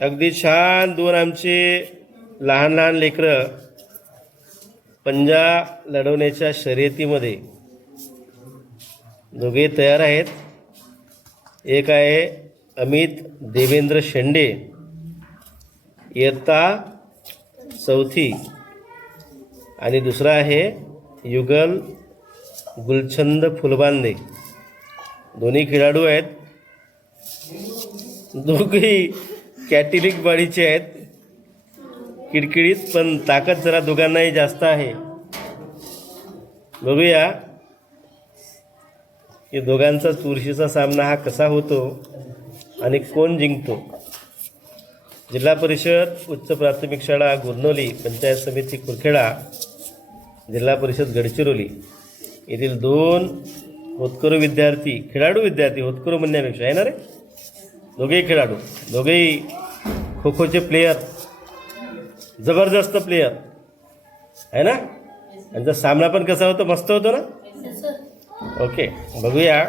अगदी छान दोन आमचे लहान लहान लेकरं पंजा लढवण्याच्या शर्यतीमध्ये दोघे तयार आहेत. एक आहे अमित देवेंद्र शेंडे इयत्ता चौथी आणि दुसरा आहे युगल गुलछंद फुलबांदे. दोन्ही खेळाडू आहेत. दोघेही कॅटिलिक बळीचे आहेत. किडकिडीत पण ताकद जरा दोघांनाही जास्त आहे. बघूया. की दोघांचा चुरशीचा सामना हा कसा होतो आणि कोण जिंकतो? जिल्हा परिषद उच्च प्राथमिक शाळा गुरनोली पंचायत समिती कुरखेडा जिल्हा परिषद गडचिरोली. येथील दोन होतकरू विद्यार्थी खेळाडू विद्यार्थी होतकरू म्हणण्यापेक्षा आहे ना रे? दोघेही खेळाडू दोघेही खो खोचे प्लेयर जबरदस्त प्लेयर आहे ना? यांचा सामना पण कसा होतो? मस्त होतो ना? ओके बघूया.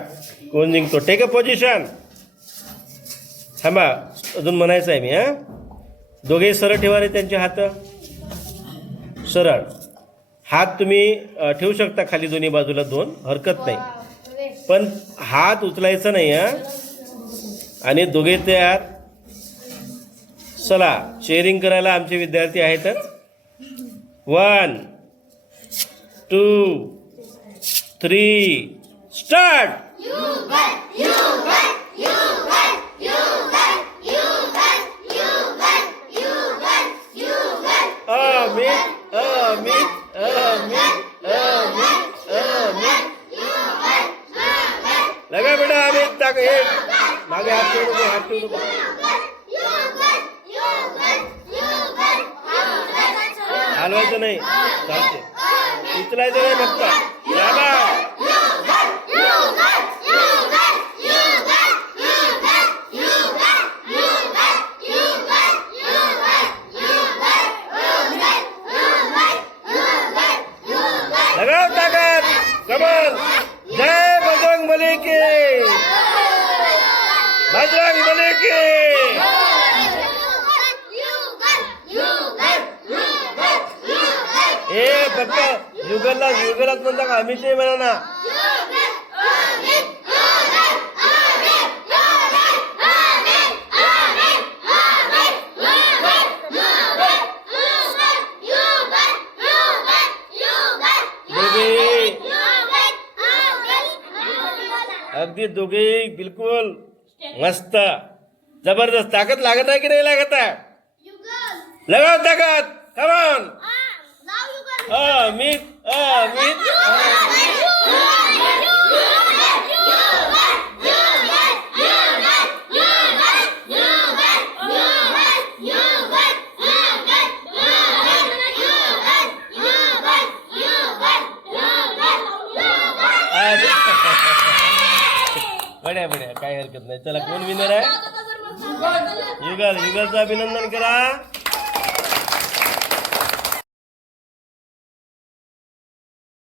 कोण जिंकतो? टेक अ पोझिशन थांबा. अजून म्हणायचं आहे मी हां? दोघेही सरळ ठेवा रे त्यांचे हात. सरळ. हात तुम्ही ठेवू शकता खाली दोन्ही बाजूला दोन. हरकत नाही. पण हात उचलायचा नाही हां? आणि दोघे तयार. चला शेअरिंग करायला आमचे विद्यार्थी आहेतच. One two three start Amit Amit Amit Amit Amit लगा बेटा अमित टाक हे मागे हात ठेवू नको हात ठेवू नको. हलवायचं नाही. चालते उचलायचं नाही फक्त. दादा लगाव ताकद कमल जय बजरंग बली की. बजरंग बली की. युगलला युगलाच म्हणता का? अमित नाही म्हणा ना. अगदी दोघे बिलकुल. मस्त. जबरदस्त. ताकद लागत आहे की नाही लागत आहे? लगाव ताकद. अमित अमित बड्या बड्या काय हरकत नाही. चला कोण विनर आहे? युगल युगलचं अभिनंदन करा.